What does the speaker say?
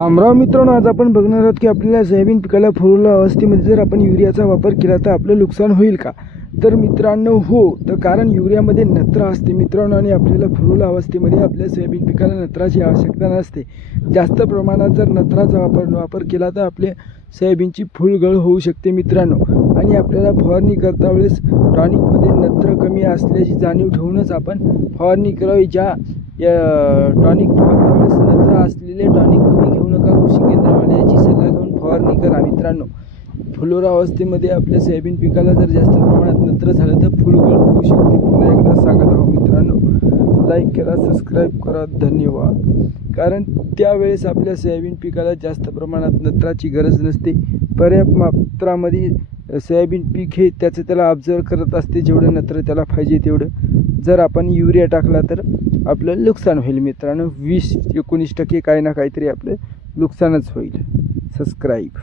आमराव मित्रांनो आज आपण बघणार आहोत की आपल्याला सोयाबीन पिकाला फुलवला अवस्थेमध्ये जर आपण युरियाचा वापर केला तर आपलं नुकसान होईल का? तर मित्रांनो हो. तर कारण युरियामध्ये नत्र असते मित्रांनो आणि आपल्याला फुलवला अवस्थेमध्ये आपल्या सोयाबीन पिकाला नत्राची आवश्यकता नसते. जास्त प्रमाणात जर नत्राचा वापर वापर केला तर आपले सोयाबीनची फुलगळ होऊ शकते मित्रांनो. आणि आपल्याला फवारणी करता वेळेस टॉनिकमध्ये नत्र कमी असल्याची जाणीव ठेवूनच आपण फवारणी करावी. ज्या या टॉनिक फवारता वेळेस नत्र असलेले टॉनिक कृषी केंद्रवाल्याची सल्ला घेऊन फवारणी करा मित्रांनो. फुलोरा अवस्थेमध्ये आपल्या सोयाबीन पिकाला जर जास्त प्रमाणात नत्र झालं तर फुलगळ होऊ शकते. पुन्हा एकदा सांगत आहो मित्रांनो. लाईक करा सबस्क्राईब करा. धन्यवाद. कारण त्यावेळेस आपल्या सोयाबीन पिकाला जास्त प्रमाणात नत्राची गरज नसते. पर्याप्त मात्रामध्ये सोयाबीन पीक हे त्याचं त्याला ऑब्झर्व करत असते जेवढं नत्र त्याला पाहिजे तेवढं. जर आपण युरिया टाकला तर आपलं नुकसान होईल मित्रांनो. वीस एकोणीस टक्के काही ना काहीतरी आपलं नुकसानच होईल. सबस्क्राईब